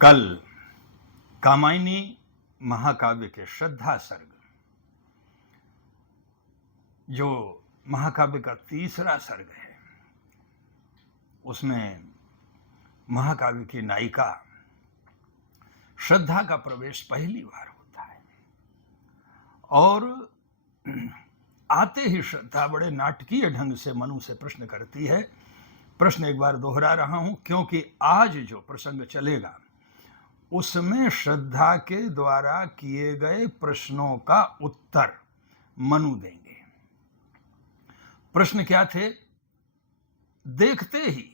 कल कामायनी महाकाव्य के श्रद्धा सर्ग, जो महाकाव्य का तीसरा सर्ग है, उसमें महाकाव्य की नायिका श्रद्धा का प्रवेश पहली बार होता है और आते ही श्रद्धा बड़े नाटकीय ढंग से मनु से प्रश्न करती है। प्रश्न एक बार दोहरा रहा हूं क्योंकि आज जो प्रसंग चलेगा उसमें श्रद्धा के द्वारा किए गए प्रश्नों का उत्तर मनु देंगे। प्रश्न क्या थे? देखते ही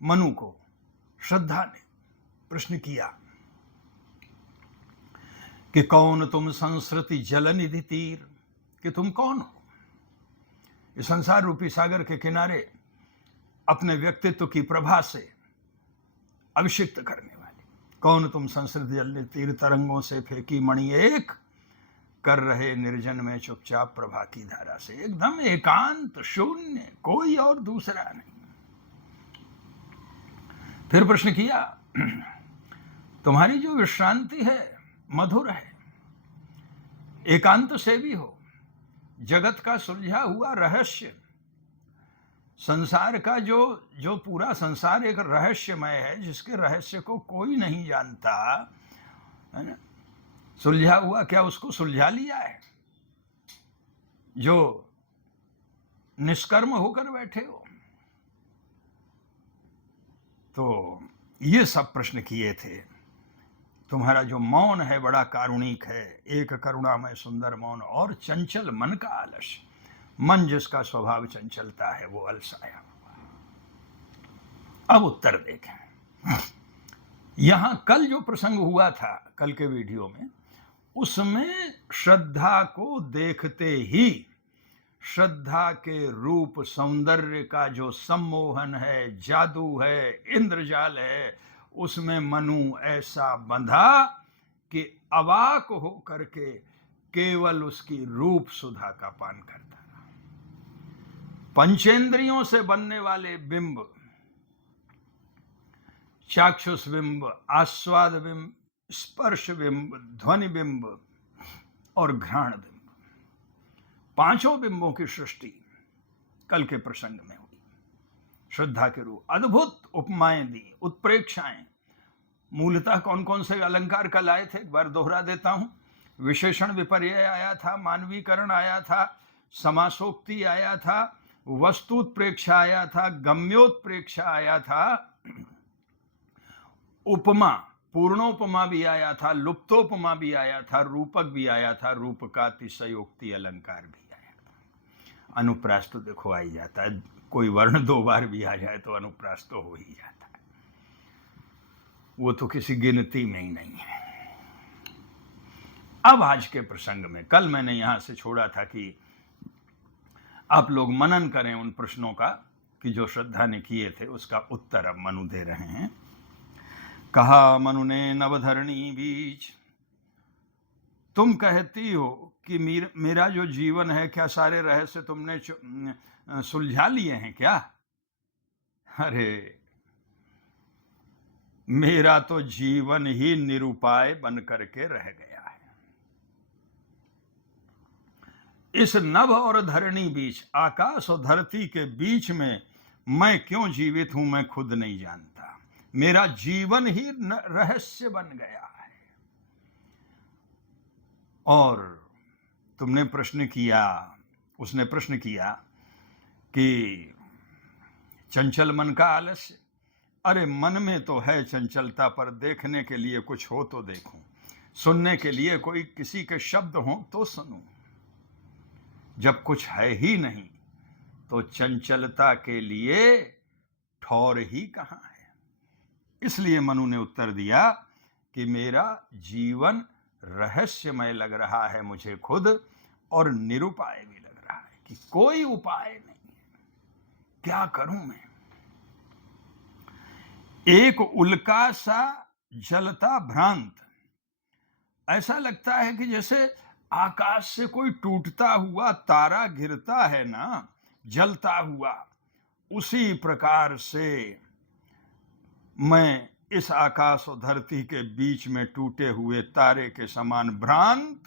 मनु को श्रद्धा ने प्रश्न किया कि कौन तुम संस्कृति जल निधि तीर, कि तुम कौन हो इस संसार रूपी सागर के किनारे अपने व्यक्तित्व की प्रभा से अभिषिक्त करने वाले। कौन तुम संस्कृति जल निधि तीर, तरंगों से फेंकी मणि एक, कर रहे निर्जन में चुपचाप प्रभा की धारा से। एकदम एकांत शून्य, कोई और दूसरा नहीं। फिर प्रश्न किया तुम्हारी जो विश्रांति है मधुर है, एकांत से भी हो, जगत का सुलझा हुआ रहस्य, संसार का जो पूरा संसार एक रहस्यमय है जिसके रहस्य को कोई नहीं जानता, है ना? सुलझा हुआ, क्या उसको सुलझा लिया है? जो निष्कर्म होकर बैठे हो। तो ये सब प्रश्न किए थे। तुम्हारा जो मौन है बड़ा कारुणिक है, एक करुणामय सुंदर मौन, और चंचल मन का आलस्य, मन जिसका स्वभाव चंचलता है वो अलसाया हुआ। अब उत्तर देखें। यहां कल जो प्रसंग हुआ था कल के वीडियो में, उसमें श्रद्धा को देखते ही श्रद्धा के रूप सौंदर्य का जो सम्मोहन है, जादू है, इंद्रजाल है, उसमें मनु ऐसा बंधा कि अवाक हो करके केवल उसकी रूप सुधा का पान करता रहा। पंचेंद्रियों से बनने वाले बिंब, चाक्षुष बिंब, आस्वाद बिंब, स्पर्श बिंब, ध्वनि बिंब और घ्राण बिंब, पांचों बिंबों की सृष्टि कल के प्रसंग में हुई। श्रद्धा के रूप अद्भुत उपमाएं दी, उत्प्रेक्षाएं। मूलतः कौन कौन से अलंकार कल आए थे एक बार दोहरा देता हूं। विशेषण विपर्यय आया था, मानवीकरण आया था, समासोक्ति आया था, वस्तुत्प्रेक्षा आया था, गम्योत्प्रेक्षा आया था, उपमा, पूर्णोपमा भी आया था, लुप्तोपमा भी आया था, रूपक भी आया था, रूप का अतिशयोक्ति अलंकार भी आया था। अनुप्रास तो देखो आ ही जाता है, कोई वर्ण दो बार भी आ जाए तो अनुप्रास तो हो ही जाता है, वो तो किसी गिनती में ही नहीं है। अब आज के प्रसंग में, कल मैंने यहां से छोड़ा था कि आप लोग मनन करें उन प्रश्नों का कि जो श्रद्धा ने किए थे, उसका उत्तर अब मनु दे रहे हैं। कहा मनु ने नवधरणी बीच, तुम कहती हो कि मेरा जो जीवन है, क्या सारे रहस्य तुमने सुलझा लिए हैं क्या? अरे मेरा तो जीवन ही निरुपाय बन करके रह गया है। इस नभ और धरणी बीच, आकाश और धरती के बीच में मैं क्यों जीवित हूं मैं खुद नहीं जानता। मेरा जीवन ही रहस्य बन गया है। और तुमने प्रश्न किया, उसने प्रश्न किया कि चंचल मन का आलस्य। अरे मन में तो है चंचलता, पर देखने के लिए कुछ हो तो देखूं, सुनने के लिए कोई किसी के शब्द हो तो सुनूं। जब कुछ है ही नहीं तो चंचलता के लिए ठौर ही कहां है। इसलिए मनु ने उत्तर दिया कि मेरा जीवन रहस्यमय लग रहा है मुझे खुद, और निरुपाय भी लग रहा है कि कोई उपाय नहीं है। क्या करूं मैं? एक उल्का सा जलता भ्रांत, ऐसा लगता है कि जैसे आकाश से कोई टूटता हुआ तारा गिरता है ना, जलता हुआ, उसी प्रकार से मैं इस आकाश और धरती के बीच में टूटे हुए तारे के समान भ्रांत,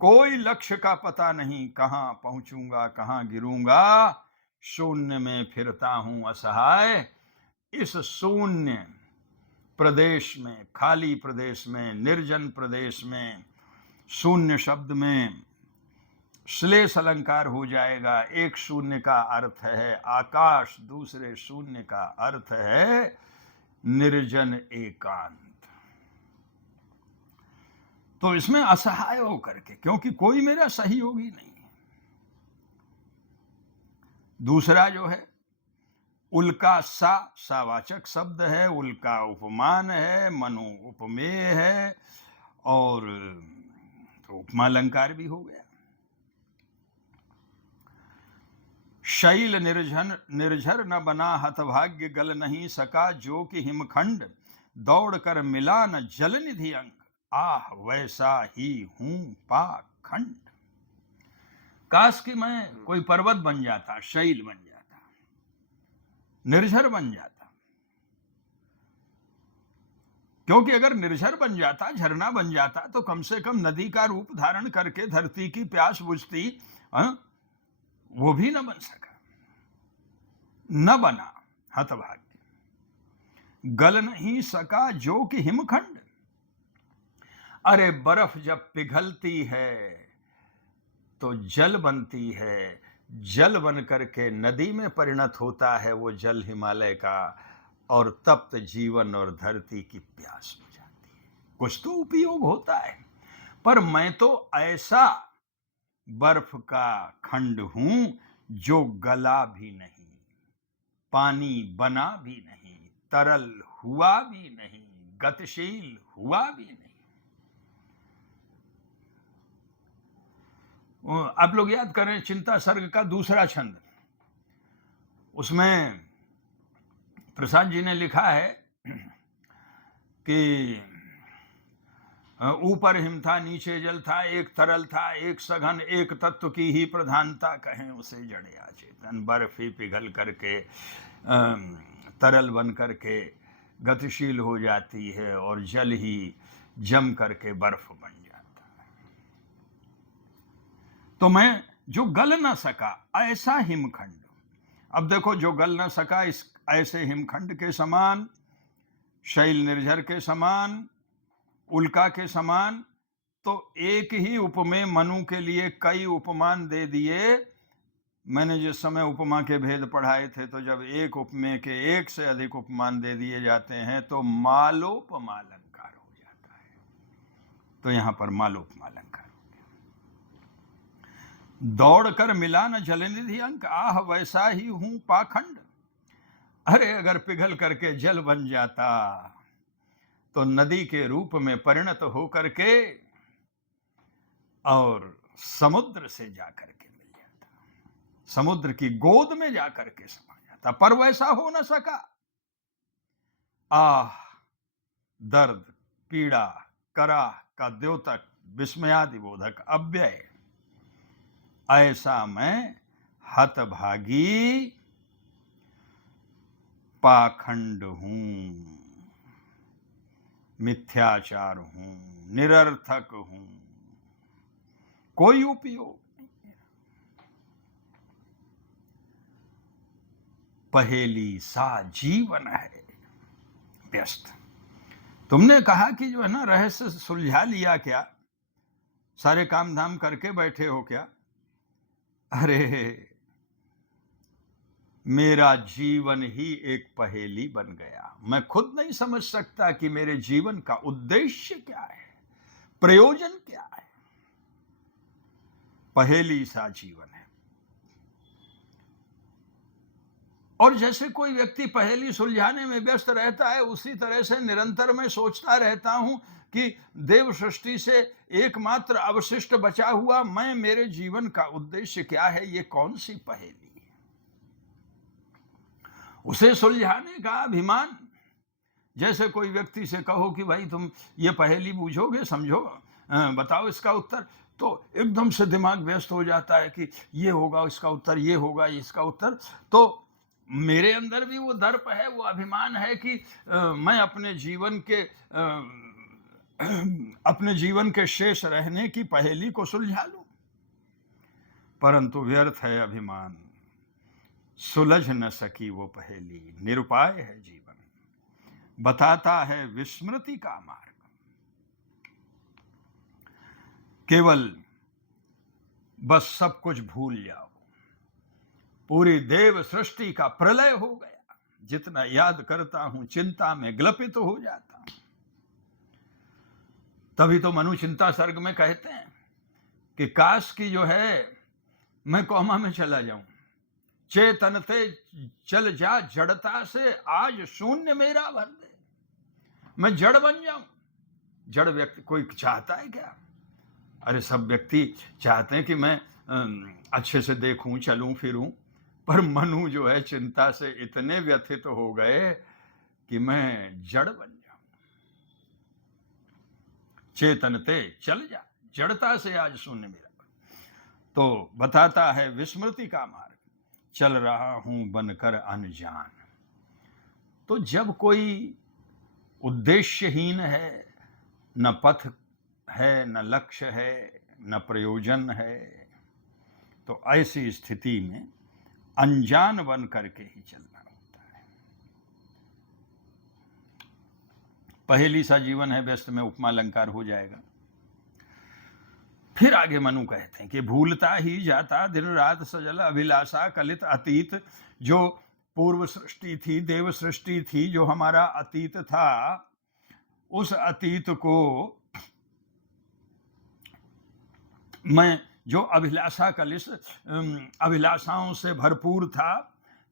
कोई लक्ष्य का पता नहीं, कहां पहुंचूंगा कहां गिरूंगा, शून्य में फिरता हूं असहाय। इस शून्य प्रदेश में, खाली प्रदेश में, निर्जन प्रदेश में, शून्य शब्द में श्लेष अलंकार हो जाएगा। एक शून्य का अर्थ है आकाश, दूसरे शून्य का अर्थ है निर्जन एकांत। तो इसमें असहाय होकर के, क्योंकि कोई मेरा सहयोगी नहीं है। दूसरा जो है उल्का, सावाचक शब्द है, उल्का उपमान है, मनु उपमेय है, और तो उपमा अलंकार भी हो गया। शैल निर्झर न बना, हतभाग्य गल नहीं सका, जो कि हिमखंड दौड़ कर मिला न जल निधि अंग, आह वैसा ही हूं पाखंड। काश कि मैं कोई पर्वत बन जाता, शैल बन जाता, निर्झर बन जाता। क्योंकि अगर निर्झर बन जाता, झरना बन जाता, तो कम से कम नदी का रूप धारण करके धरती की प्यास बुझती। वो भी न बन सका, न बना, हतभाग्य। गल नहीं सका जो कि हिमखंड। अरे बर्फ जब पिघलती है तो जल बनती है, जल बन करके नदी में परिणत होता है वो जल हिमालय का, और तप्त जीवन और धरती की प्यास बुझाती है। कुछ तो उपयोग होता है, पर मैं तो ऐसा बर्फ का खंड हूं जो गला भी नहीं, पानी बना भी नहीं, तरल हुआ भी नहीं, गतिशील हुआ भी नहीं। आप लोग याद करें चिंता सर्ग का दूसरा छंद, उसमें प्रसाद जी ने लिखा है कि ऊपर हिम था नीचे जल था, एक तरल था एक सघन, एक तत्व की ही प्रधानता, कहें उसे जड़ या चेतन। बर्फ ही पिघल करके तरल बन करके गतिशील हो जाती है, और जल ही जम करके बर्फ बन जाता है। तो मैं जो गल ना सका ऐसा हिमखंड। अब देखो, जो गल ना सका इस ऐसे हिमखंड के समान, शैल निर्झर के समान, उल्का के समान, तो एक ही उपमेय मनु के लिए कई उपमान दे दिए। मैंने जिस समय उपमा के भेद पढ़ाए थे, तो जब एक उपमेय के एक से अधिक उपमान दे दिए जाते हैं तो मालोपमा अलंकार हो जाता है। तो यहां पर मालोपमा अलंकार हो गया। दौड़ कर मिला न जलनिधि अंक, आह वैसा ही हूं पाखंड। अरे अगर पिघल करके जल बन जाता तो नदी के रूप में परिणत होकर के और समुद्र से जाकर के मिल जाता, समुद्र की गोद में जाकर के समा जाता, पर वैसा हो न सका। आह, दर्द, पीड़ा, कराह का द्योतक, विस्मयादिबोधक अव्यय, ऐसा मैं हतभागी पाखंड हूं, मिथ्याचार हूं, निरर्थक हूं, कोई उपयोग नहीं। पहेली सा जीवन है व्यस्त। तुमने कहा कि जो है ना रहस्य सुलझा लिया क्या, सारे काम धाम करके बैठे हो क्या? अरे मेरा जीवन ही एक पहेली बन गया। मैं खुद नहीं समझ सकता कि मेरे जीवन का उद्देश्य क्या है, प्रयोजन क्या है। पहेली सा जीवन है। और जैसे कोई व्यक्ति पहेली सुलझाने में व्यस्त रहता है, उसी तरह से निरंतर मैं सोचता रहता हूं कि देव सृष्टि से एकमात्र अवशिष्ट बचा हुआ मैं, मेरे जीवन का उद्देश्य क्या है, ये कौन सी पहेली है। उसे सुलझाने का अभिमान। जैसे कोई व्यक्ति से कहो कि भाई तुम ये पहेली बूझोगे, समझो, बताओ इसका उत्तर, तो एकदम से दिमाग व्यस्त हो जाता है कि ये होगा इसका उत्तर, ये होगा इसका उत्तर। तो मेरे अंदर भी वो दर्प है, वो अभिमान है कि मैं अपने जीवन के अपने जीवन के शेष रहने की पहेली को सुलझा लूं। परंतु व्यर्थ है अभिमान, सुलझ न सकी वो पहेली, निरुपाय है जीवन, बताता है विस्मृति का मार्ग। केवल बस सब कुछ भूल जाओ, पूरी देव सृष्टि का प्रलय हो गया, जितना याद करता हूं चिंता में ग्लपित हो जाता हूं। तभी तो मनु चिंता सर्ग में कहते हैं कि काश की जो है मैं कोमा में चला जाऊं, चेतनते चल जा जड़ता से, आज शून्य मेरा भर दे, मैं जड़ बन जाऊं। जड़ व्यक्ति कोई चाहता है क्या? अरे सब व्यक्ति चाहते हैं कि मैं अच्छे से देखूं, चलूं फिरूं, पर मनु जो है चिंता से इतने व्यथित हो गए कि मैं जड़ बन जाऊं। चेतनते चल जा जड़ता से, आज शून्य मेरा। तो बताता है विस्मृति का मार्ग, चल रहा हूं बनकर अनजान। तो जब कोई उद्देश्यहीन है, न पथ है, न लक्ष्य है, न प्रयोजन है, तो ऐसी स्थिति में अनजान बन करके ही चलना होता है। पहेली सा जीवन है, व्यस्त में उपमा अलंकार हो जाएगा। फिर आगे मनु कहते हैं कि भूलता ही जाता दिन रात सजल अभिलाषा कलित अतीत, जो पूर्व सृष्टि थी, देव सृष्टि थी, जो हमारा अतीत था, उस अतीत को मैं जो अभिलाषा कलिश, अभिलाषाओं से भरपूर था,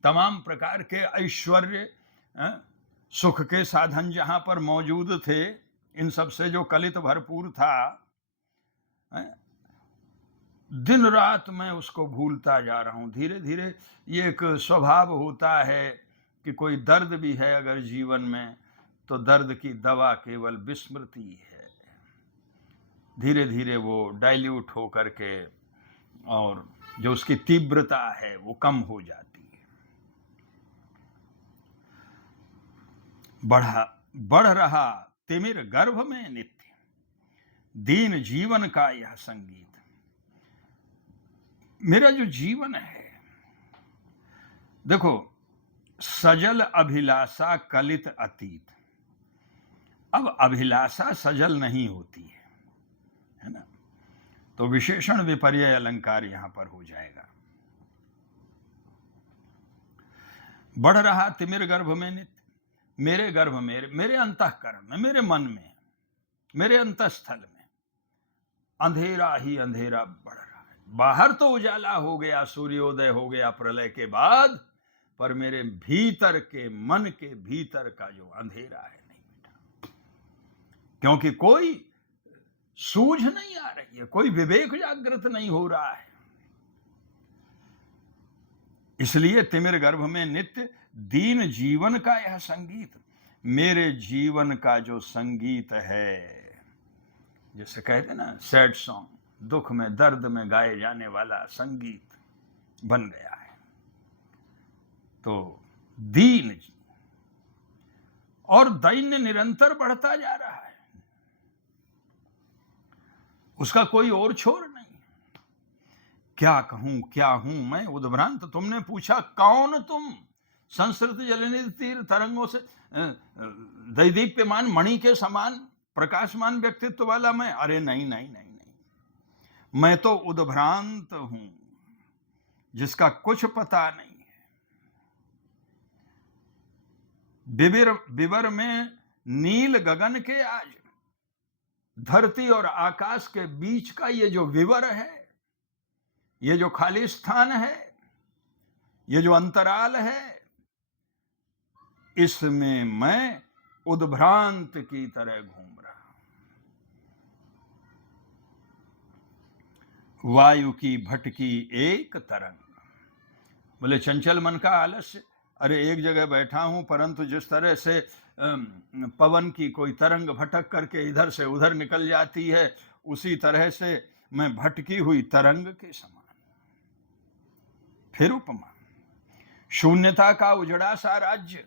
तमाम प्रकार के ऐश्वर्य, सुख के साधन जहां पर मौजूद थे, इन सब से जो कलित भरपूर था, दिन रात मैं उसको भूलता जा रहा हूं। धीरे धीरे ये एक स्वभाव होता है कि कोई दर्द भी है अगर जीवन में, तो दर्द की दवा केवल विस्मृति है। धीरे धीरे वो डाइल्यूट हो करके और जो उसकी तीव्रता है वो कम हो जाती है। बढ़ रहा तिमिर गर्भ में नित्य, दीन जीवन का यह संगीत। मेरा जो जीवन है, देखो, सजल अभिलाषा कलित अतीत। अब अभिलाषा सजल नहीं होती है ना? तो विशेषण विपर्यय अलंकार यहां पर हो जाएगा। बढ़ रहा तिमिर गर्भ में नित्य, मेरे गर्भ में, मेरे अंतःकरण में, मेरे मन में, मेरे अंतःस्थल में अंधेरा ही अंधेरा बढ़ रहा है। बाहर तो उजाला हो गया, सूर्योदय हो गया प्रलय के बाद, पर मेरे भीतर के मन के भीतर का जो अंधेरा है नहीं मिटा, क्योंकि कोई सूझ नहीं आ रही है, कोई विवेक जागृत नहीं हो रहा है। इसलिए तिमिर गर्भ में नित्य, दीन जीवन का यह संगीत, मेरे जीवन का जो संगीत है, जैसे कहते ना सैड सॉन्ग, दुख में दर्द में गाए जाने वाला संगीत बन गया है। तो दीन और दैन्य निरंतर बढ़ता जा रहा है, उसका कोई और छोर नहीं। क्या कहूं, क्या हूं मैं उद्भ्रांत। तुमने पूछा कौन तुम, संस्कृत जलनिधि तीर तरंगों से दैदीप्यमान मणि के समान प्रकाशमान व्यक्तित्व वाला मैं। अरे नहीं नहीं नहीं नहीं, मैं तो उद्भ्रांत हूं, जिसका कुछ पता नहीं है। विवर में नील गगन के आज, धरती और आकाश के बीच का ये जो विवर है, ये जो खाली स्थान है, ये जो अंतराल है, इसमें मैं उद्भ्रांत की तरह घूम रहा हूं। वायु की भटकी एक तरंग। बोले चंचल मन का आलस्य। अरे एक जगह बैठा हूं, परंतु जिस तरह से पवन की कोई तरंग भटक करके इधर से उधर निकल जाती है, उसी तरह से मैं भटकी हुई तरंग के समान। फिर उपमा, शून्यता का उजड़ा सा राज्य।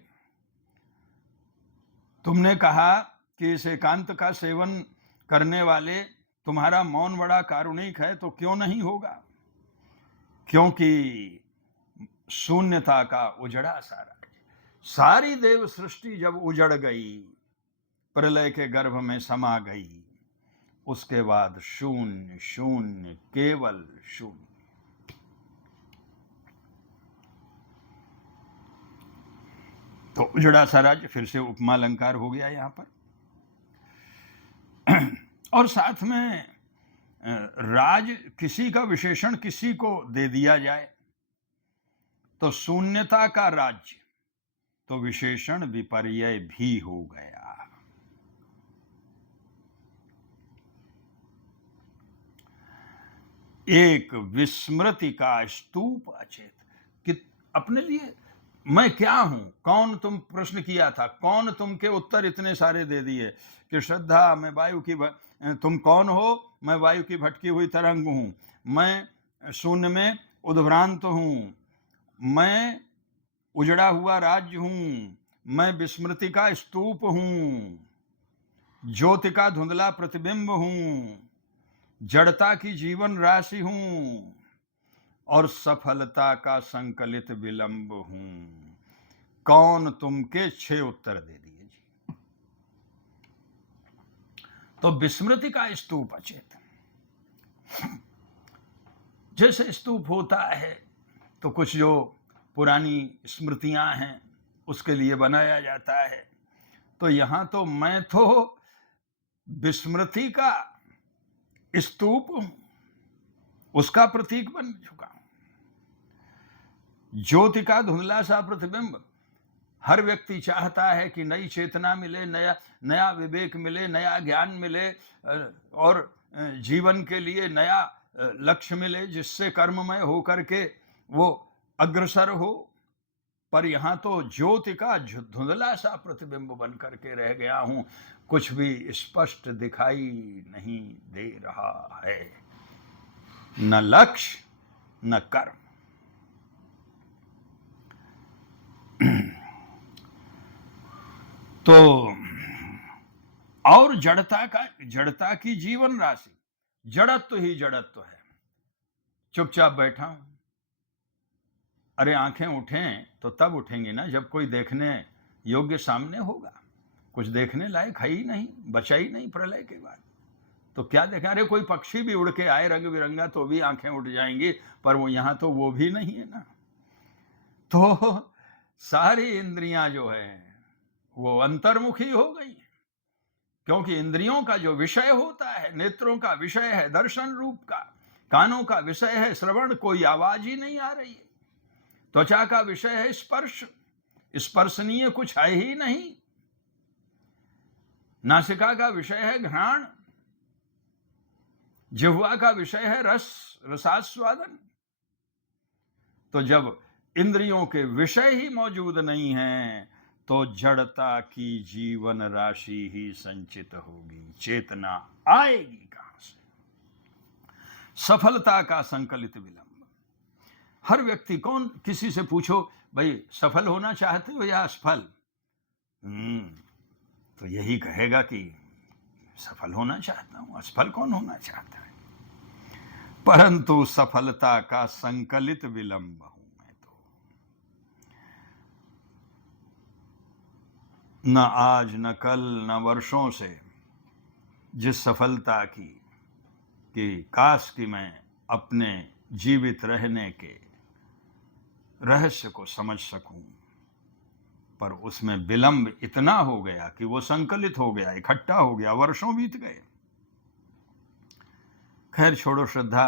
तुमने कहा कि इस एकांत का सेवन करने वाले तुम्हारा मौन बड़ा कारुणिक है, तो क्यों नहीं होगा? क्योंकि शून्यता का उजड़ा सा राज्य। सारी देव सृष्टि जब उजड़ गई, प्रलय के गर्भ में समा गई, उसके बाद शून्य शून्य, केवल शून्य। तो उजड़ा सा राज्य, फिर से उपमा अलंकार हो गया यहां पर। और साथ में राज किसी का विशेषण किसी को दे दिया जाए तो शून्यता का राज्य, तो विशेषण विपर्यय भी हो गया। एक विस्मृति का स्तूप अचेत, कि अपने लिए मैं क्या हूं, कौन तुम प्रश्न किया था, कौन तुम के उत्तर इतने सारे दे दिए कि श्रद्धा मैं वायु की तुम कौन हो? मैं वायु की भटकी हुई तरंग हूं, मैं शून्य में उद्भ्रांत हूं, मैं उजड़ा हुआ राज्य हूं, मैं विस्मृति का स्तूप हूं, ज्योति का धुंधला प्रतिबिंब हूं, जड़ता की जीवन राशि हूं और सफलता का संकलित विलंब हूं। कौन तुम के 6 उत्तर दे दिए जी। तो विस्मृति का स्तूप अचेत, जैसे स्तूप होता है तो कुछ जो पुरानी स्मृतियां हैं उसके लिए बनाया जाता है, तो यहां तो मैं तो विस्मृति का स्तूप हूं, उसका प्रतीक बन चुका हूं। ज्योति का धुंधला सा प्रतिबिंब। हर व्यक्ति चाहता है कि नई चेतना मिले, नया विवेक मिले, नया ज्ञान मिले और जीवन के लिए नया लक्ष्य मिले, जिससे कर्ममय होकर के वो अग्रसर हो। पर यहां तो ज्योति का धुंधला सा प्रतिबिंब बन करके रह गया हूं, कुछ भी स्पष्ट दिखाई नहीं दे रहा है, न लक्ष्य न कर्म। तो और जड़ता की जीवन राशि, जड़त्व ही जड़त्व है। चुपचाप बैठा हूं, अरे आंखें उठें तो तब उठेंगी ना जब कोई देखने योग्य सामने होगा। कुछ देखने लायक है ही नहीं, बचा ही नहीं प्रलय के बाद, तो क्या देखा? अरे कोई पक्षी भी उड़ के आए रंग बिरंगा तो भी आंखें उठ जाएंगी, पर वो यहां तो वो भी नहीं है ना। तो सारी इंद्रियां जो है वो अंतर्मुखी हो गई, क्योंकि इंद्रियों का जो विषय होता है, नेत्रों का विषय है दर्शन रूप का, कानों का विषय है श्रवण, कोई आवाज ही नहीं आ रही है, त्वचा का विषय है स्पर्श, स्पर्शनीय कुछ है ही नहीं, नासिका का विषय है घ्राण, जिह्वा का विषय है रसास्वादन। तो जब इंद्रियों के विषय ही मौजूद नहीं हैं तो जड़ता की जीवन राशि ही संचित होगी, चेतना आएगी कहां से? सफलता का संकलित विलंब। हर व्यक्ति, कौन, किसी से पूछो भाई सफल होना चाहते हो या असफल, तो यही कहेगा कि सफल होना चाहता हूं, असफल कौन होना चाहता है? परंतु सफलता का संकलित विलंब हूं मैं तो। न आज न कल न वर्षों से जिस सफलता की कि काश कि मैं अपने जीवित रहने के रहस्य को समझ सकूं, पर उसमें विलंब इतना हो गया कि वो संकलित हो गया, इकट्ठा हो गया, वर्षों बीत गए। खैर छोड़ो श्रद्धा,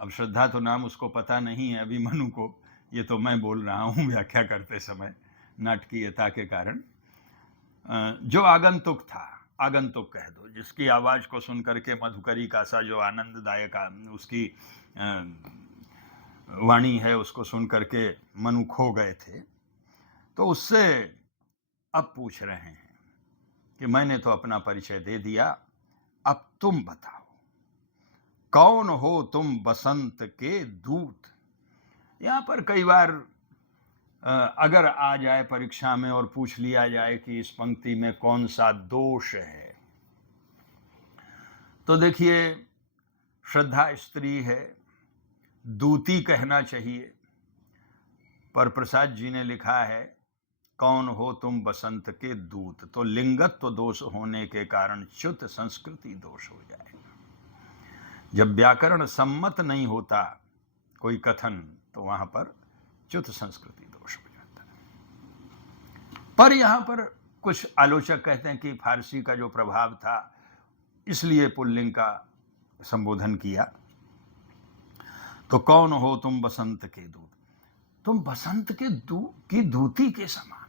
अब श्रद्धा तो नाम उसको पता नहीं है अभी मनु को, ये तो मैं बोल रहा हूं व्याख्या करते समय नाटकीयता के कारण। जो आगंतुक था, आगंतुक कह दो, जिसकी आवाज को सुन करके मधुकरी का सा जो आनंददायक उसकी वाणी है उसको सुन करके मनु खो गए थे, तो उससे अब पूछ रहे हैं कि मैंने तो अपना परिचय दे दिया, अब तुम बताओ कौन हो तुम बसंत के दूत। यहां पर कई बार अगर आ जाए परीक्षा में और पूछ लिया जाए कि इस पंक्ति में कौन सा दोष है, तो देखिए श्रद्धा स्त्री है, दूती कहना चाहिए, पर प्रसाद जी ने लिखा है कौन हो तुम बसंत के दूत, तो लिंगत्व दोष होने के कारण च्युत संस्कृति दोष हो जाएगा। जब व्याकरण सम्मत नहीं होता कोई कथन तो वहां पर च्युत संस्कृति दोष हो जाता है। पर यहां पर कुछ आलोचक कहते हैं कि फारसी का जो प्रभाव था इसलिए पुल्लिंग का संबोधन किया। तो कौन हो तुम बसंत के दूत, तुम बसंत की दूती के समान,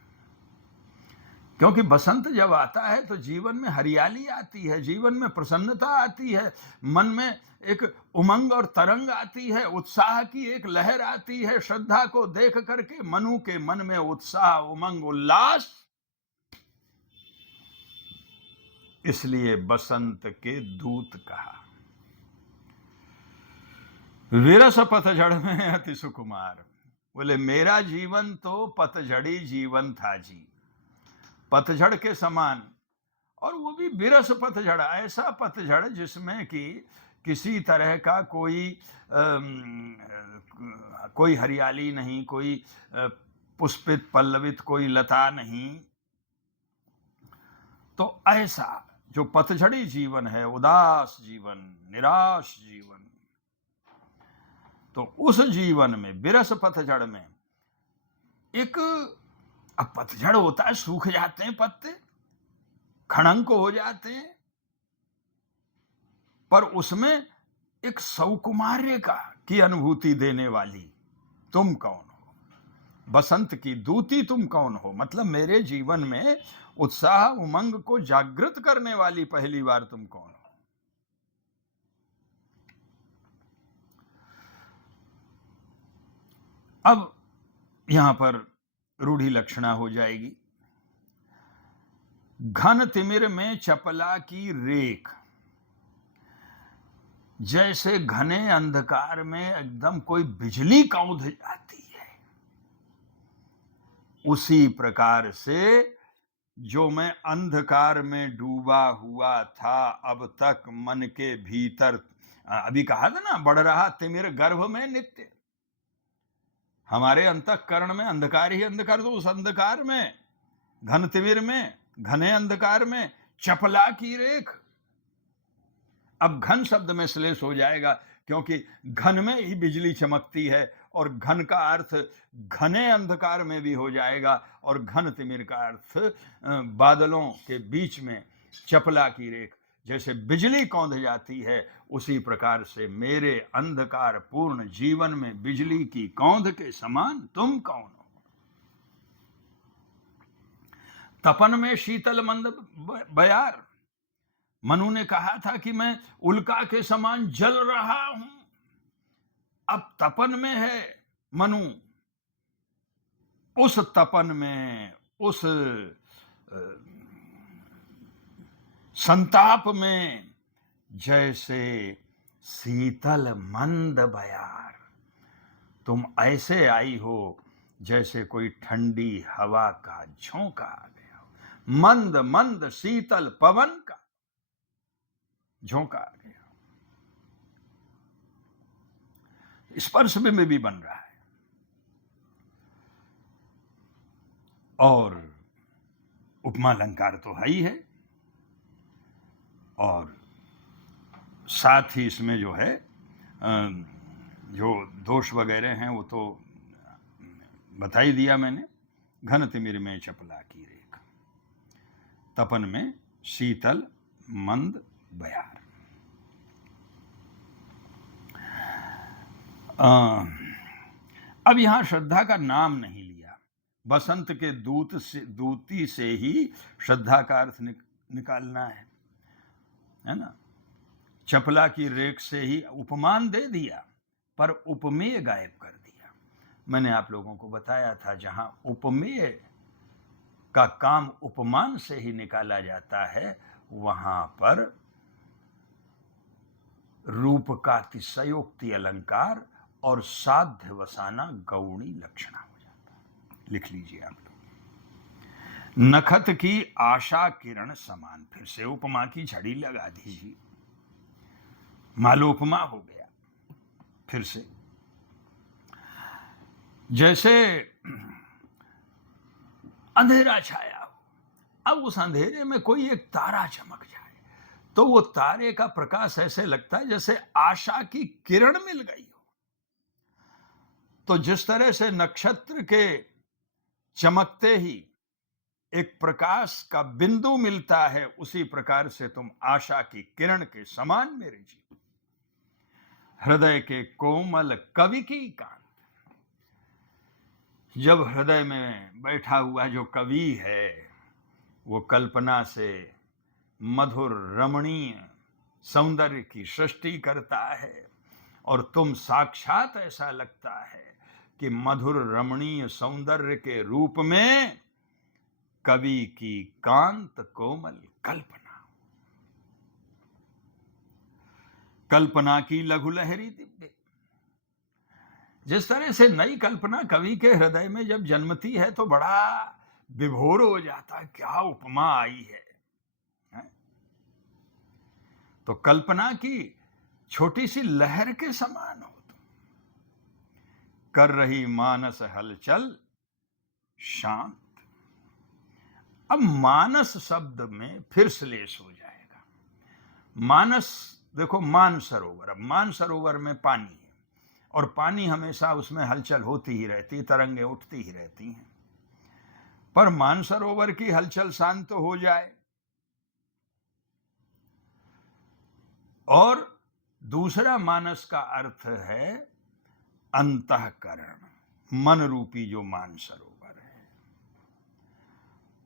क्योंकि बसंत जब आता है तो जीवन में हरियाली आती है, जीवन में प्रसन्नता आती है, मन में एक उमंग और तरंग आती है, उत्साह की एक लहर आती है। श्रद्धा को देख करके मनु के मन में उत्साह, उमंग, उल्लास, इसलिए बसंत के दूत कहा। विरस पतझड़ में अति सुकुमार, बोले मेरा जीवन तो पतझड़ी जीवन था जी, पतझड़ के समान, और वो भी विरस पतझड़, ऐसा पतझड़ जिसमें कि किसी तरह का कोई हरियाली नहीं, कोई पुष्पित पल्लवित कोई लता नहीं। तो ऐसा जो पतझड़ी जीवन है, उदास जीवन, निराश जीवन, तो उस जीवन में विरस पतझड़ में एक, अब पतझड़ होता है, सूख जाते हैं पत्ते, खड़ंक हो जाते हैं, पर उसमें एक सौकुमार्य की अनुभूति देने वाली तुम कौन हो, बसंत की दूती तुम कौन हो, मतलब मेरे जीवन में उत्साह उमंग को जागृत करने वाली पहली बार तुम कौन हो। अब यहां पर रूढ़ी लक्षणा हो जाएगी। घन तिमिर में चपला की रेख, जैसे घने अंधकार में एकदम कोई बिजली कौंध जाती है, उसी प्रकार से जो मैं अंधकार में डूबा हुआ था अब तक मन के भीतर, अभी कहा था ना, बढ़ रहा तिमिर गर्भ में नित्य, हमारे अंतःकरण में अंधकार ही अंधकार, तो उस अंधकार में, घन तिमिर में, घने अंधकार में चपला की रेख। अब घन शब्द में श्लेष हो जाएगा, क्योंकि घन में ही बिजली चमकती है, और घन का अर्थ घने अंधकार में भी हो जाएगा, और घन तिमिर का अर्थ बादलों के बीच में चपला की रेख, जैसे बिजली कौंध जाती है, उसी प्रकार से मेरे अंधकार पूर्ण जीवन में बिजली की कौंध के समान तुम कौन हो। तपन में शीतल मंद बयार, मनु ने कहा था कि मैं उल्का के समान जल रहा हूं, अब तपन में है मनु, उस तपन में, उस संताप में जैसे शीतल मंद बयार, तुम ऐसे आई हो जैसे कोई ठंडी हवा का झोंका आ गया हो, मंद मंद शीतल पवन का झोंका आ गया, स्पर्श में भी बन रहा है। और उपमा अलंकार तो है ही है, और साथ ही इसमें जो है जो दोष वगैरह हैं वो तो बता ही दिया मैंने। घन तिमिर में चपला की रेख, तपन में शीतल मंद बयार। अब यहां श्रद्धा का नाम नहीं लिया, बसंत के दूती से ही श्रद्धा का अर्थ निकालना है ना। चपला की रेख से ही उपमान दे दिया, पर उपमेय गायब कर दिया। मैंने आप लोगों को बताया था, जहां उपमेय का काम उपमान से ही निकाला जाता है, वहां पर रूप का अतिशयोक्ति अलंकार और साध्य वसाना गौणी लक्षणा हो जाता है। लिख लीजिए आप लोग। नखत की आशा किरण समान, फिर से उपमा की झड़ी लगा दीजिए, मालोपमा हो गया। फिर से जैसे अंधेरा छाया हो, अब उस अंधेरे में कोई एक तारा चमक जाए तो वो तारे का प्रकाश ऐसे लगता है जैसे आशा की किरण मिल गई हो। तो जिस तरह से नक्षत्र के चमकते ही एक प्रकाश का बिंदु मिलता है, उसी प्रकार से तुम आशा की किरण के समान मेरे जीवन। हृदय के कोमल कवि की कांत, जब हृदय में बैठा हुआ जो कवि है वो कल्पना से मधुर रमणीय सौंदर्य की सृष्टि करता है और तुम साक्षात ऐसा लगता है कि मधुर रमणीय सौंदर्य के रूप में कवि की कांत कोमल कल्पना, कल्पना की लघु लहरी दिव्य। जिस तरह से नई कल्पना कवि के हृदय में जब जन्मती है तो बड़ा विभोर हो जाता है, क्या उपमा आई है। तो कल्पना की छोटी सी लहर के समान हो तुम, कर रही मानस हलचल शांत। अब मानस शब्द में फिर श्लेष हो जाएगा। मानस, देखो मानसरोवर, अब मानसरोवर में पानी है और पानी हमेशा उसमें हलचल होती ही रहती, तरंगे उठती ही रहती हैं। पर मानसरोवर की हलचल शांत हो जाए और दूसरा मानस का अर्थ है अंतःकरण, मन रूपी जो मानसरोवर है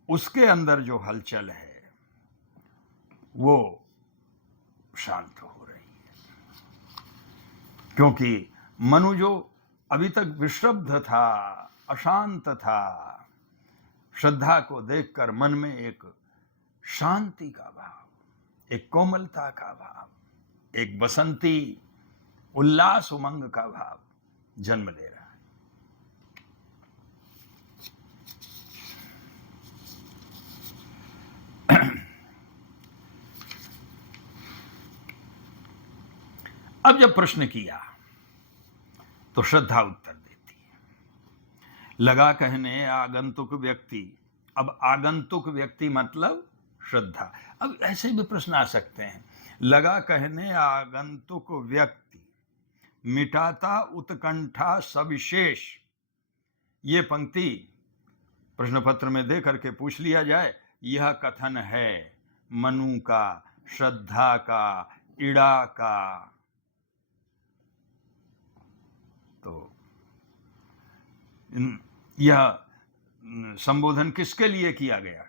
उसके अंदर जो हलचल है वो शांत हो रही है। क्योंकि मनु जो अभी तक विश्रब्ध था, अशांत था, श्रद्धा को देखकर मन में एक शांति का भाव, एक कोमलता का भाव, एक बसंती उल्लास उमंग का भाव जन्म ले रहा है। अब जब प्रश्न किया तो श्रद्धा उत्तर देती है। लगा कहने आगंतुक व्यक्ति, अब आगंतुक व्यक्ति मतलब श्रद्धा। अब ऐसे भी प्रश्न आ सकते हैं, लगा कहने आगंतुक व्यक्ति मिटाता उत्कंठा सविशेष, ये पंक्ति प्रश्न पत्र में दे करके पूछ लिया जाए, यह कथन है मनु का, श्रद्धा का, इड़ा का। तो यह संबोधन किसके लिए किया गया?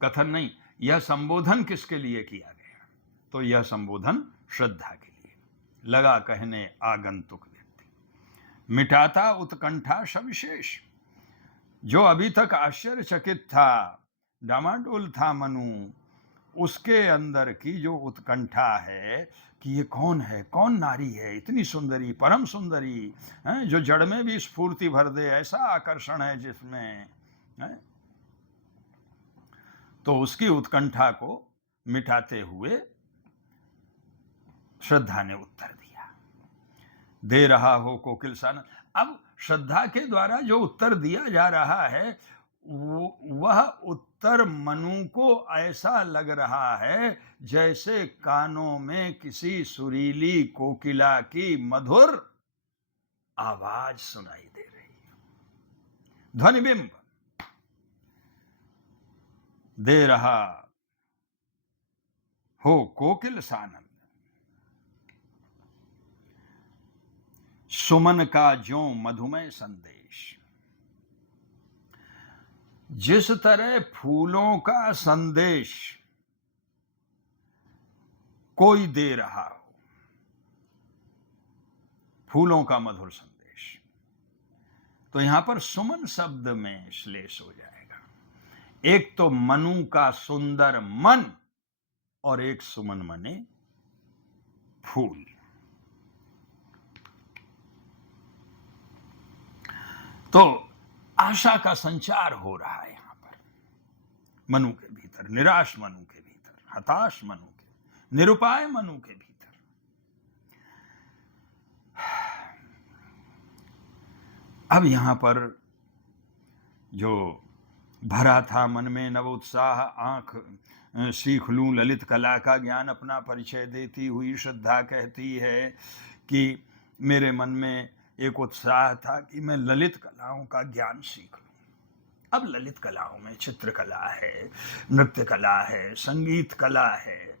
कथन नहीं, यह संबोधन किसके लिए किया गया? तो यह संबोधन श्रद्धा के लिए। लगा कहने आगंतुक व्यक्ति, मिटाता उत्कंठा सविशेष, जो अभी तक आश्चर्यचकित था, डामाडोल था मनु, उसके अंदर की जो उत्कंठा है कि ये कौन है, कौन नारी है इतनी सुंदरी, परम सुंदरी, जो जड़ में भी स्फूर्ति भर दे, ऐसा आकर्षण है जिसमें है? तो उसकी उत्कंठा को मिटाते हुए श्रद्धा ने उत्तर दिया, दे रहा हो कोकिल सा। अब श्रद्धा के द्वारा जो उत्तर दिया जा रहा है वह उत्तर मनु को ऐसा लग रहा है जैसे कानों में किसी सुरीली कोकिला की मधुर आवाज सुनाई दे रही है, ध्वनिबिंब। दे रहा हो कोकिल सानंद, सुमन का ज्यों मधुमय संदेश। जिस तरह फूलों का संदेश कोई दे रहा हो, फूलों का मधुर संदेश, तो यहां पर सुमन शब्द में श्लेष हो जाएगा। एक तो मनु का सुंदर मन और एक सुमन मने फूल। तो आशा का संचार हो रहा है यहां पर मनु के भीतर, निराश मनु के भीतर, हताश मनु के, निरुपाय मनु के भीतर। अब यहां पर जो भरा था मन में नव उत्साह, आंख सीख लूं ललित कला का ज्ञान, अपना परिचय देती हुई श्रद्धा कहती है कि मेरे मन में एक उत्साह था कि मैं ललित कलाओं का ज्ञान सीख लूं। अब ललित कलाओं में चित्रकला है, नृत्य कला है, संगीत कला है,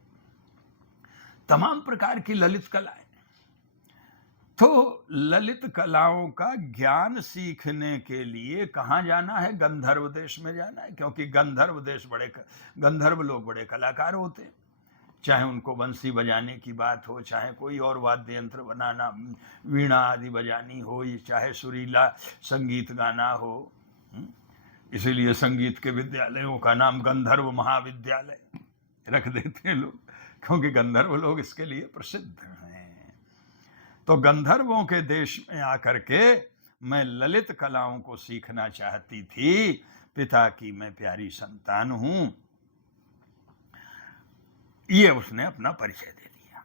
तमाम प्रकार की ललित कलाएं। तो ललित कलाओं का ज्ञान सीखने के लिए कहाँ जाना है? गंधर्व देश में जाना है, क्योंकि गंधर्व लोग बड़े कलाकार होते हैं। चाहे उनको बंसी बजाने की बात हो, चाहे कोई और वाद्य यंत्र बनाना, वीणा आदि बजानी हो, चाहे सुरीला संगीत गाना हो। इसीलिए संगीत के विद्यालयों का नाम गंधर्व महाविद्यालय रख देते हैं लोग, क्योंकि गंधर्व लोग इसके लिए प्रसिद्ध हैं। तो गंधर्वों के देश में आकर के मैं ललित कलाओं को सीखना चाहती थी। पिता की मैं प्यारी संतान हूं, ये उसने अपना परिचय दे दिया।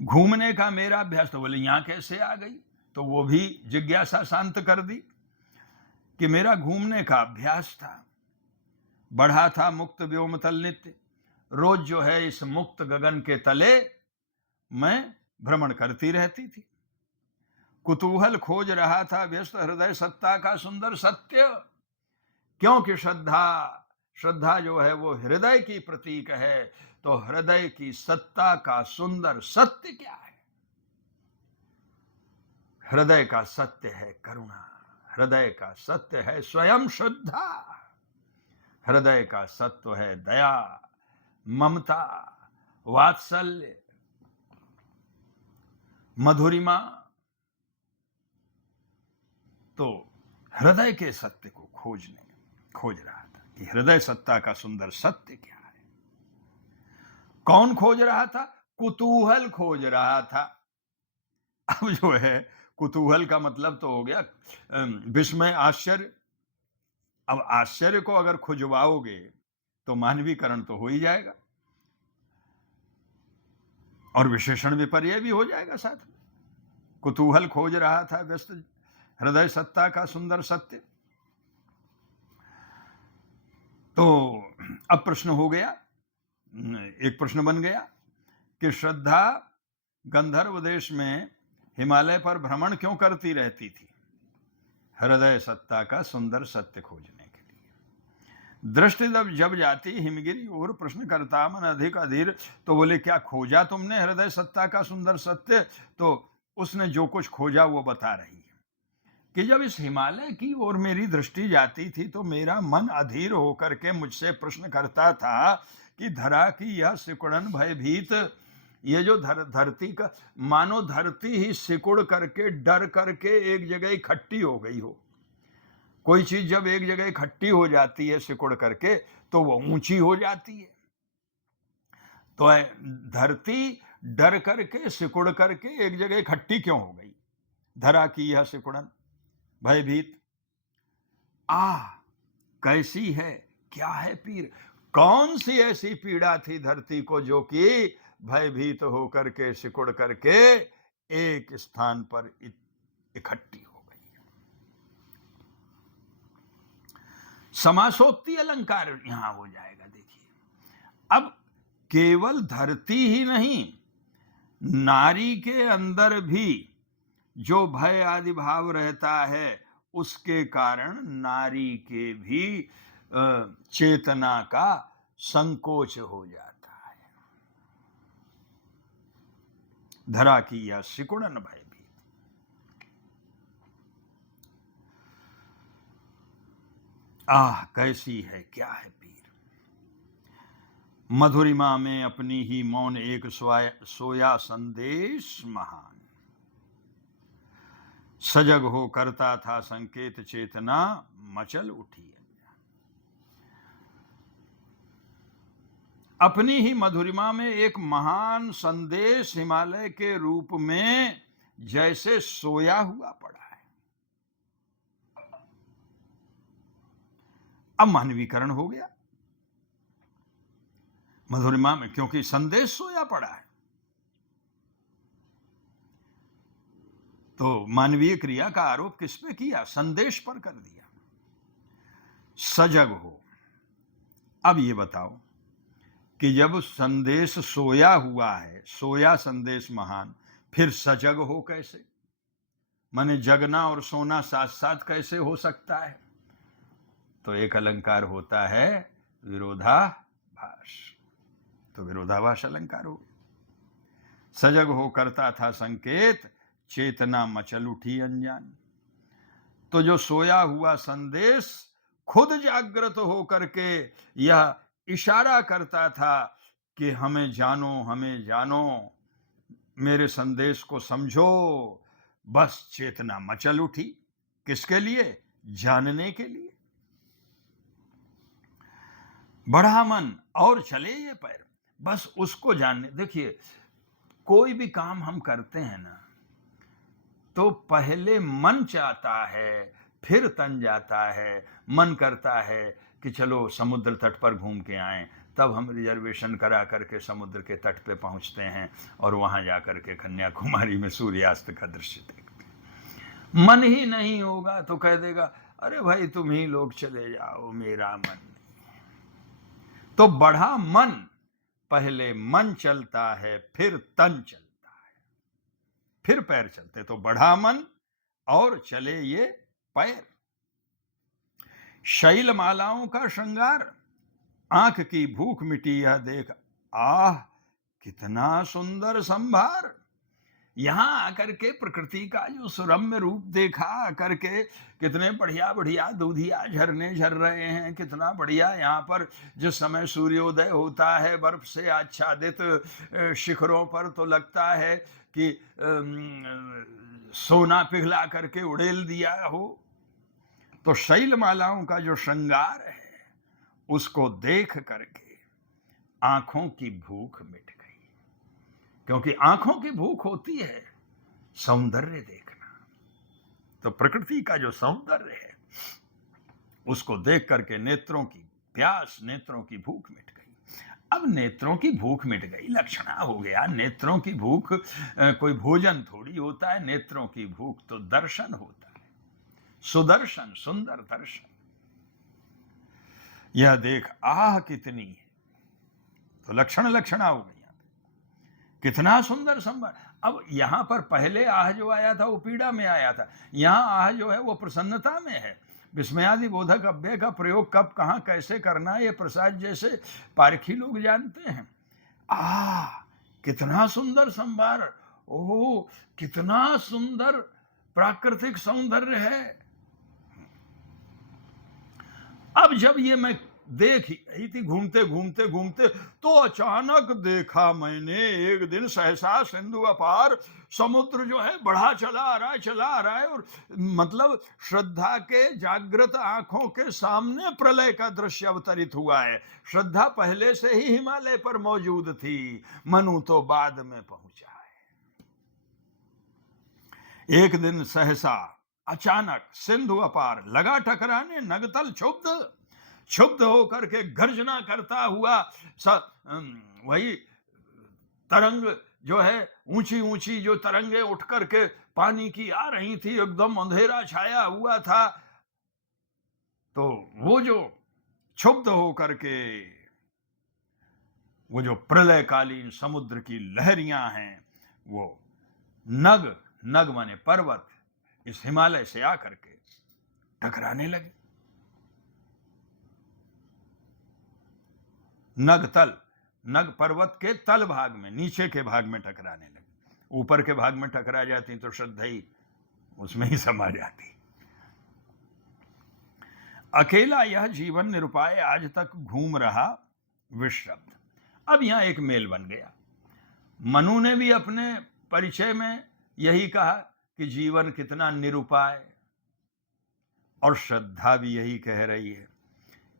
घूमने का मेरा अभ्यास, तो बोले यहां कैसे आ गई? तो वो भी जिज्ञासा शांत कर दी कि मेरा घूमने का अभ्यास था, बढ़ा था मुक्त व्योमतल नित्य। रोज जो है इस मुक्त गगन के तले मैं भ्रमण करती रहती थी। कुतूहल खोज रहा था व्यस्त हृदय सत्ता का सुंदर सत्य, क्योंकि श्रद्धा जो है वो हृदय की प्रतीक है। तो हृदय की सत्ता का सुंदर सत्य क्या है? हृदय का सत्य है करुणा, हृदय का सत्य है स्वयं श्रद्धा, हृदय का सत्य है दया, ममता, वात्सल्य, मधुरिमा। तो हृदय के सत्य को खोज रहा था कि हृदय सत्ता का सुंदर सत्य क्या है। कौन खोज रहा था? कुतूहल खोज रहा था। अब जो है कुतूहल का मतलब तो हो गया विस्मय, आश्चर्य। अब आश्चर्य को अगर खुजवाओगे तो मानवीकरण तो हो ही जाएगा और विशेषण विपर्य भी हो जाएगा साथ में। कुतूहल खोज रहा था व्यस्त हृदय सत्ता का सुंदर सत्य। तो अब प्रश्न हो गया, एक प्रश्न बन गया कि श्रद्धा गंधर्व देश में हिमालय पर भ्रमण क्यों करती रहती थी? हृदय सत्ता का सुंदर सत्य खोजने के लिए। दृष्टि जब जाती हिमगिरी और प्रश्न करता मन अधिक अधीर। तो बोले क्या खोजा तुमने हृदय सत्ता का सुंदर सत्य? तो उसने जो कुछ खोजा वो बता रही है कि जब इस हिमालय की ओर मेरी दृष्टि जाती थी तो मेरा मन अधीर होकर के मुझसे प्रश्न करता था कि धरा की यह सिकुड़न भयभीत, ये जो धरती का, मानो धरती ही सिकुड़ करके डर करके एक जगह इकट्ठी हो गई हो। कोई चीज जब एक जगह इकट्ठी हो जाती है सिकुड़ करके तो वो ऊंची हो जाती है। तो धरती डर करके सिकुड़ करके एक जगह इकट्ठी क्यों हो गई? धरा की यह सिकुड़न भयभीत। कैसी है, क्या है पीर? कौन सी ऐसी पीड़ा थी धरती को जो कि भयभीत होकर के सिकुड़ करके एक स्थान पर इकट्ठी हो गई? समासोक्ति अलंकार यहां हो जाएगा। देखिए, अब केवल धरती ही नहीं, नारी के अंदर भी जो भय आदि भाव रहता है उसके कारण नारी के भी चेतना का संकोच हो जाता है। धरा की यह सिकुड़न भयभीत। कैसी है, क्या है पीर? मधुरिमा में अपनी ही मौन एक सोया संदेश महान, सजग हो करता था संकेत चेतना मचल उठी। अपनी ही मधुरिमा में एक महान संदेश हिमालय के रूप में जैसे सोया हुआ पड़ा है। अब मानवीकरण हो गया मधुरिमा में, क्योंकि संदेश सोया पड़ा है। तो मानवीय क्रिया का आरोप किस पे किया? संदेश पर कर दिया। सजग हो। अब ये बताओ कि जब संदेश सोया हुआ है, सोया संदेश महान, फिर सजग हो कैसे? माने जगना और सोना साथ साथ कैसे हो सकता है? तो एक अलंकार होता है विरोधाभास, तो विरोधाभास अलंकार हो गया। सजग हो करता था संकेत, चेतना मचल उठी अनजान। तो जो सोया हुआ संदेश खुद जागृत हो करके यह इशारा करता था कि हमें जानो, हमें जानो, मेरे संदेश को समझो। बस चेतना मचल उठी, किसके लिए? जानने के लिए। बढ़ा मन और चले ये पैर, बस उसको जानने। देखिए, कोई भी काम हम करते हैं ना, तो पहले मन चाहता है, फिर तन जाता है। मन करता है कि चलो समुद्र तट पर घूम के आएं, तब हम रिजर्वेशन करा करके समुद्र के तट पे पहुंचते हैं और वहां जाकर के कन्याकुमारी में सूर्यास्त का दृश्य देखते हैं। मन ही नहीं होगा तो कह देगा अरे भाई तुम ही लोग चले जाओ, मेरा मन नहीं। तो बढ़ा मन, पहले मन चलता है, फिर तन चलता है, फिर पैर चलते। तो बढ़ा मन और चले ये पैर। शैल मालाओं का श्रृंगार, आंख की भूख मिटी यह देख, आह कितना सुंदर संभार। यहां आकर के प्रकृति का जो सुरम्य रूप देखा, आकर के कितने बढ़िया बढ़िया दूधिया झरने झर रहे हैं, कितना बढ़िया यहाँ पर जिस समय सूर्योदय होता है बर्फ से आच्छादित शिखरों पर, तो लगता है कि सोना पिघला करके उड़ेल दिया हो। तो शैलमालाओं का जो श्रृंगार है उसको देख करके आंखों की भूख मिट गई, क्योंकि आंखों की भूख होती है सौंदर्य देखना। तो प्रकृति का जो सौंदर्य है उसको देख करके नेत्रों की प्यास, नेत्रों की भूख मिट गई। अब नेत्रों की भूख मिट गई, लक्षणा हो गया। नेत्रों की भूख कोई भोजन थोड़ी होता है, नेत्रों की भूख तो दर्शन होता है, सुदर्शन, सुंदर दर्शन। यह देख आह कितनी है, तो लक्षणा हो गई। कितना सुंदर संभार। अब यहां पर पहले आह जो आया था वो पीड़ा में आया था, यहां आह जो है वो प्रसन्नता में है। विस्मयादि बोधक अव्यय का प्रयोग कब कहां कैसे करना है ये प्रसाद जैसे पारखी लोग जानते हैं। आह कितना सुंदर संभार, ओह कितना सुंदर प्राकृतिक सौंदर्य है। अब जब ये मैं देख रही थी घूमते घूमते घूमते, तो अचानक देखा मैंने एक दिन सहसा सिंधु अपार, समुद्र जो है बढ़ा चला आ रहा है और मतलब श्रद्धा के जागृत आंखों के सामने प्रलय का दृश्य अवतरित हुआ है। श्रद्धा पहले से ही हिमालय पर मौजूद थी, मनु तो बाद में पहुंचा है। एक दिन सहसा अचानक सिंधु अपार लगा टकराने, नगतल क्षुब्ध होकर के गर्जना करता हुआ वही तरंग जो है, ऊंची ऊंची जो तरंगे उठ करके पानी की आ रही थी, एकदम अंधेरा छाया हुआ था। तो वो जो क्षुब्ध होकर के वो जो प्रलयकालीन समुद्र की लहरियां हैं, वो नग माने पर्वत, इस हिमालय से आकर के टकराने लगे। नग पर्वत के तल भाग में, नीचे के भाग में टकराने लगी। ऊपर के भाग में टकरा जाती तो श्रद्धा ही उसमें ही समा जाती। अकेला यह जीवन निरुपाय आज तक घूम रहा विश्रब्द। अब यहां एक मेल बन गया। मनु ने भी अपने परिचय में यही कहा कि जीवन कितना निरुपाय, और श्रद्धा भी यही कह रही है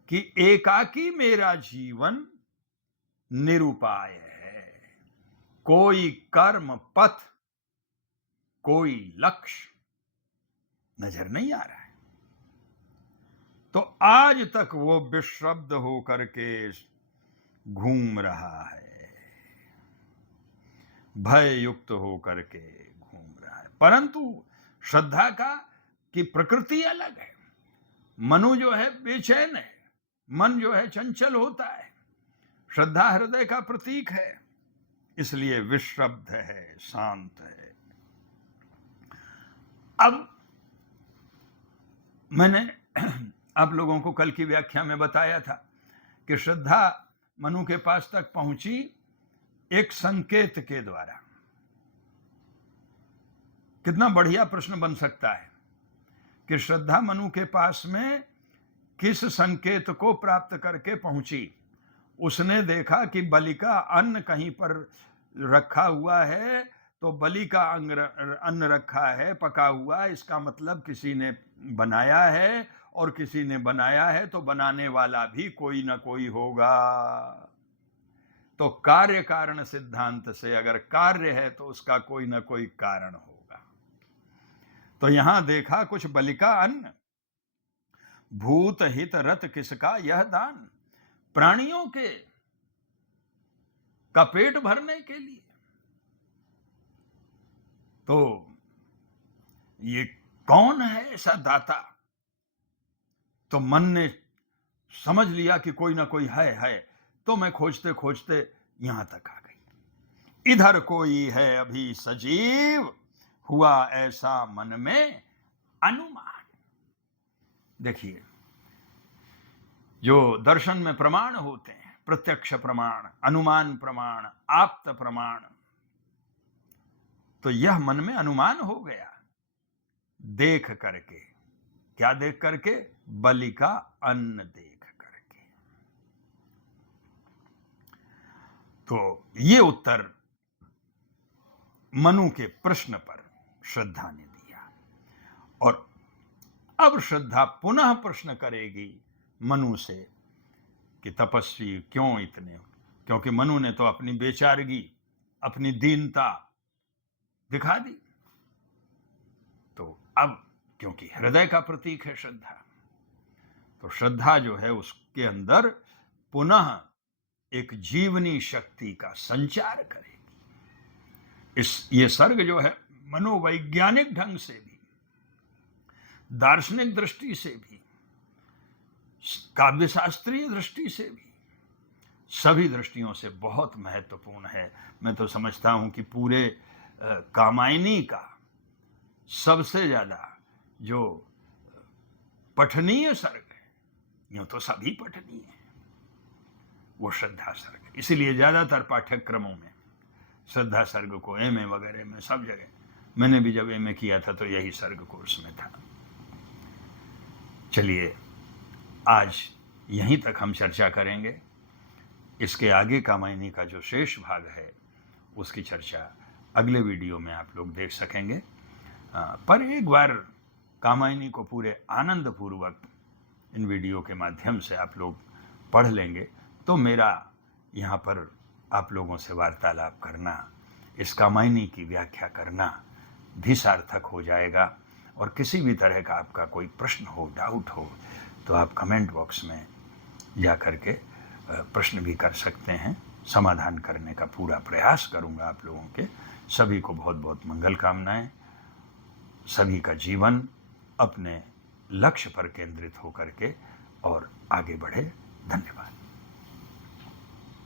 कि एकाकी मेरा जीवन निरुपाय है। कोई कर्म पथ, कोई लक्ष्य नजर नहीं आ रहा है। तो आज तक वो विश्रब्द होकर के घूम रहा है, भय युक्त होकर के घूम रहा है। परंतु श्रद्धा का की प्रकृति अलग है। मनु जो है बेचैन है, मन जो है चंचल होता है। श्रद्धा हृदय का प्रतीक है, इसलिए विश्रब्द है, शांत है। अब मैंने आप लोगों को कल की व्याख्या में बताया था कि श्रद्धा मनु के पास तक पहुंची एक संकेत के द्वारा। कितना बढ़िया प्रश्न बन सकता है कि श्रद्धा मनु के पास में किस संकेत को प्राप्त करके पहुंची। उसने देखा कि बलि का अन्न कहीं पर रखा हुआ है, तो बलि का अन्न रखा है पका हुआ, इसका मतलब किसी ने बनाया है, और किसी ने बनाया है तो बनाने वाला भी कोई ना कोई होगा। तो कार्य कारण सिद्धांत से अगर कार्य है तो उसका कोई ना कोई कारण होगा। तो यहां देखा कुछ बलि का अन्न, भूत हित रत किसका यह दान, प्राणियों के का पेट भरने के लिए। तो ये कौन है ऐसा दाता? तो मन ने समझ लिया कि कोई ना कोई है। तो मैं खोजते खोजते यहां तक आ गई। इधर कोई है अभी सजीव, हुआ ऐसा मन में अनुमान। देखिए, जो दर्शन में प्रमाण होते हैं, प्रत्यक्ष प्रमाण, अनुमान प्रमाण, आप्त प्रमाण, तो यह मन में अनुमान हो गया देख करके। क्या देख करके? बलि का अन्न देख करके। तो ये उत्तर मनु के प्रश्न पर श्रद्धा ने दिया। और अब श्रद्धा पुनः प्रश्न करेगी मनु से कि तपस्वी क्यों इतने, क्योंकि मनु ने तो अपनी बेचारगी, अपनी दीनता दिखा दी। तो अब क्योंकि हृदय का प्रतीक है श्रद्धा, तो श्रद्धा जो है उसके अंदर पुनः एक जीवनी शक्ति का संचार करेगी। ये सर्ग जो है मनोवैज्ञानिक ढंग से भी, दार्शनिक दृष्टि से भी, काव्यशास्त्रीय दृष्टि से भी, सभी दृष्टियों से बहुत महत्वपूर्ण है। मैं तो समझता हूं कि पूरे कामायनी का सबसे ज्यादा जो पठनीय सर्ग है, यूं तो सभी पठनीय है, वो श्रद्धा सर्ग। इसीलिए ज्यादातर पाठ्यक्रमों में श्रद्धा सर्ग को, एमए वगैरह में, सब जगह, मैंने भी जब एमए किया था तो यही सर्ग कोर्स में था। चलिए, आज यहीं तक हम चर्चा करेंगे। इसके आगे कामायनी का जो शेष भाग है उसकी चर्चा अगले वीडियो में आप लोग देख सकेंगे। पर एक बार कामायनी को पूरे आनंद पूर्वक इन वीडियो के माध्यम से आप लोग पढ़ लेंगे तो मेरा यहाँ पर आप लोगों से वार्तालाप करना, इस कामायनी की व्याख्या करना भी सार्थक हो जाएगा। और किसी भी तरह का आपका कोई प्रश्न हो, डाउट हो, तो आप कमेंट बॉक्स में जा कर के प्रश्न भी कर सकते हैं। समाधान करने का पूरा प्रयास करूंगा आप लोगों के। सभी को बहुत बहुत मंगल कामनाएं। सभी का जीवन अपने लक्ष्य पर केंद्रित होकर के और आगे बढ़े। धन्यवाद।